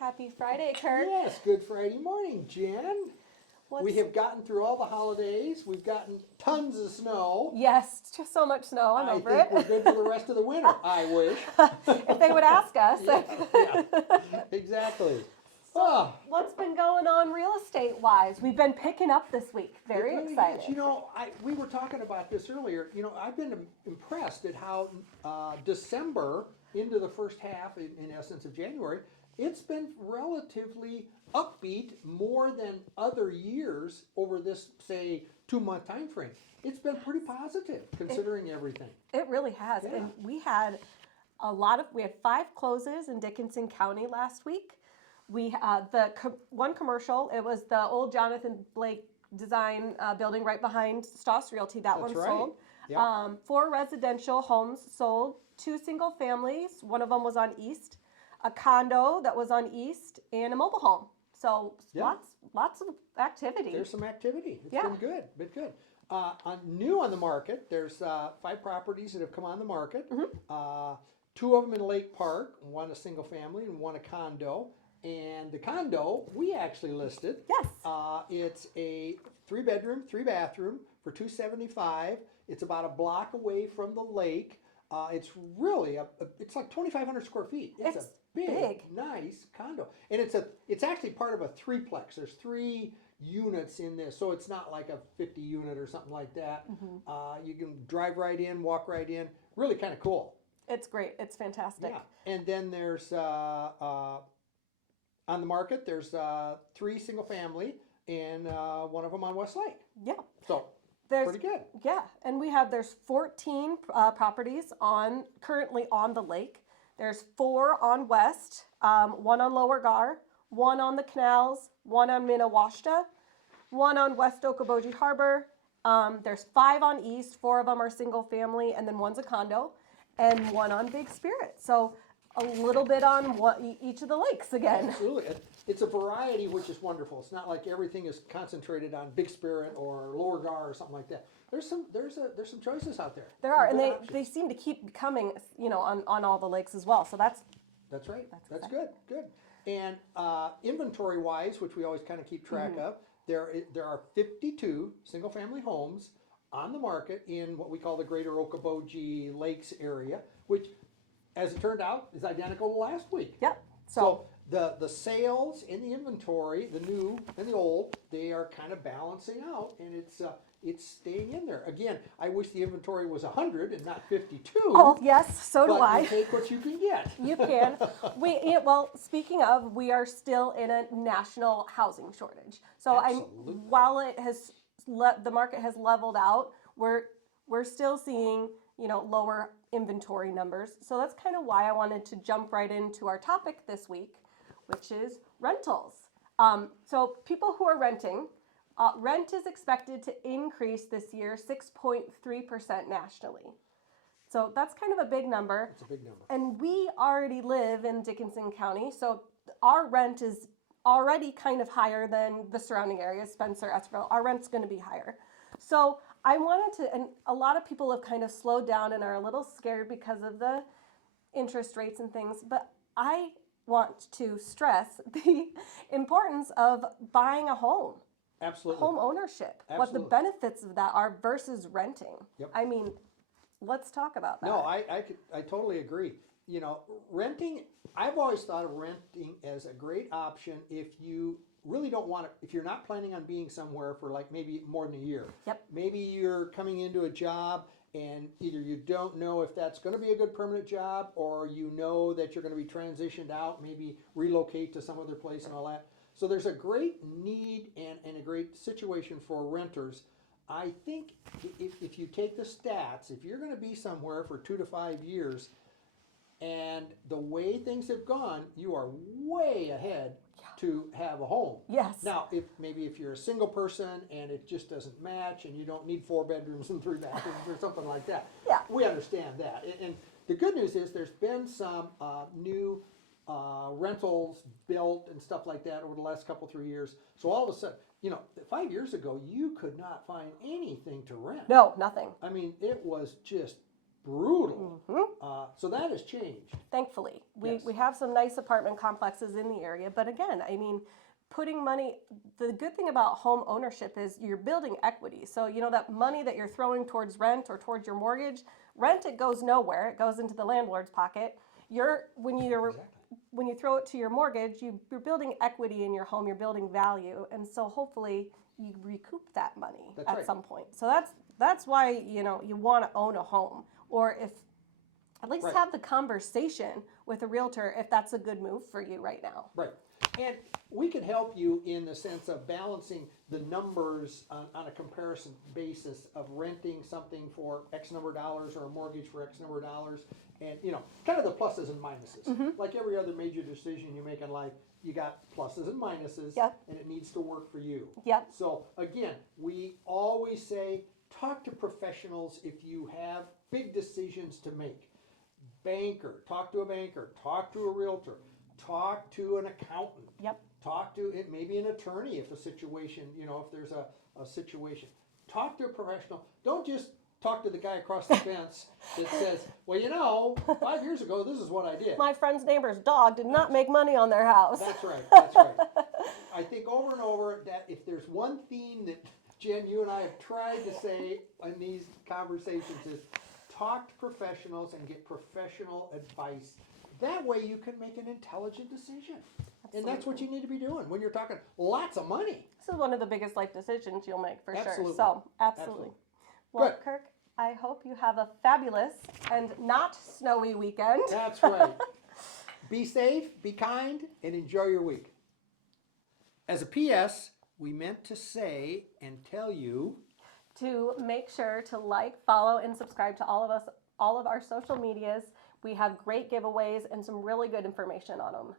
Happy Friday, Kurt. Yes, good Friday morning, Jen. What's... We have gotten through all the holidays. We've gotten tons of snow. Yes, just so much snow. I'm over I think it. we're good for the rest of the winter, I wish. If they would ask us. Yeah, exactly. So, what's been going on real estate-wise? We've been picking up this week. Very It really excited. is. We were talking about this earlier. I've been impressed at how December into the first half, in essence, of January, it's been relatively upbeat more than other years over this, say, 2-month time frame. It's been pretty positive considering everything. It really has. Yeah. And we had 5 closes in Dickinson County last week. We had one commercial. It was the old Jonathan Blake design building right behind Stoss Realty. That That's one right. sold. Yep. 4 residential homes sold. 2 single families. One of them was on East. A condo that was on East, and a mobile home. So Yeah. lots of activity. There's some activity. It's Yeah. been good. New on the market, there's 5 properties that have come on the market. 2 of them in Lake Park, 1 a single family and 1 a condo. And the condo we actually listed. Yes. It's a 3-bedroom, 3-bathroom for $275. It's about a block away from the lake. It's really it's like 2,500 square feet. It's a big, nice condo, and it's actually part of a 3-plex. There's 3 units in this, so it's not like a 50 unit or something like that. You can drive right in, walk right in. Really kind of cool. It's great. It's fantastic. Yeah, and then there's on the market. There's 3 single family, and 1 of them on West Lake. Yeah. So pretty good. Yeah, and there's 14 properties currently on the lake. There's 4 on West, 1 on Lower Gar, 1 on the canals, 1 on Minnewashta, 1 on West Okoboji Harbor. There's 5 on East, 4 of them are single family, and then 1's a condo, and 1 on Big Spirit. So a little bit on each of the lakes again. Absolutely. It's a variety, which is wonderful. It's not like everything is concentrated on Big Spirit or Lower Gar or something like that. There's some choices out there. There are, and they seem to keep coming, on all the lakes as well. So that's right. That's good. And inventory-wise, which we always kind of keep track of, there are 52 single-family homes on the market in what we call the Greater Okoboji Lakes area, which, as it turned out, is identical to last week. Yep. So the sales in the inventory, the new and the old, they are kind of balancing out, and it's staying in there. Again, I wish the inventory was 100 and not 52. Oh, yes, so do I. But you take what you can get. You can. Well, speaking of, we are still in a national housing shortage. So Absolutely. While the market has leveled out, we're still seeing, lower inventory numbers. So that's kind of why I wanted to jump right into our topic this week, which is rentals. So people who are renting, rent is expected to increase this year 6.3% nationally. So that's kind of a big number. It's a big number. And we already live in Dickinson County, so our rent is already kind of higher than the surrounding areas, Spencer, Estville. Our rent's going to be higher. So I wanted to, and a lot of people have kind of slowed down and are a little scared because of the interest rates and things, but I want to stress the importance of buying a home. Absolutely. Home ownership. Absolutely. What the benefits of that are versus renting. Yep. I mean, let's talk about that. No, I totally agree. Renting, I've always thought of renting as a great option if you really don't want to, if you're not planning on being somewhere for like maybe more than a year. Yep. Maybe you're coming into a job and either you don't know if that's going to be a good permanent job, or you know that you're going to be transitioned out, maybe relocate to some other place and all that. So there's a great need and a great situation for renters. I think if you take the stats, if you're going to be somewhere for 2 to 5 years, and the way things have gone, you are way ahead to have a home. Yes. Now, if you're a single person and it just doesn't match, and you don't need 4 bedrooms and 3 bathrooms or something like that, Yeah. we understand that. And the good news is there's been some new rentals built and stuff like that over the last 3 years. So all of a sudden, 5 years ago, you could not find anything to rent. No, nothing. I mean, it was just brutal. So that has changed. Thankfully, Yes. we have some nice apartment complexes in the area. But again, I mean, putting money, the good thing about home ownership is you're building equity. So, you know, that money that you're throwing towards rent or towards your mortgage, rent, it goes nowhere. It goes into the landlord's pocket. When you throw it to your mortgage, you're building equity in your home, you're building value. And so hopefully you recoup that money That's at right. some point. So that's why, you know, you want to own a home, or if at least Right. have the conversation with a realtor if that's a good move for you right now. Right. And we can help you in the sense of balancing the numbers on a comparison basis of renting something for X number of dollars or a mortgage for X number of dollars. And, you know, kind of the pluses and minuses. Like every other major decision you make in life, you got pluses and minuses. Yep. And it needs to work for you. Yep. So again, we always say, talk to professionals if you have big decisions to make. Banker, talk to a banker, talk to a realtor, talk to an accountant. Yep. Talk to it, maybe an attorney if a situation, you know, if there's a situation. Talk to a professional. Don't just talk to the guy across the fence that says, well, you know, 5 years ago, this is what I did. My friend's neighbor's dog did not make money on their house. That's right, that's right. I think over and over that if there's one theme that Jen, you and I have tried to say in these conversations is talk to professionals and get professional advice. That way you can make an intelligent decision. And that's what you need to be doing when you're talking lots of money. This is one of the biggest life decisions you'll make for Absolutely. sure. So, absolutely. Well, Good. Kirk, I hope you have a fabulous and not snowy weekend. That's right. Be safe, be kind, and enjoy your week. As a PS, we meant to say and tell you To make sure to like, follow, and subscribe to all of our social medias. We have great giveaways and some really good information on them.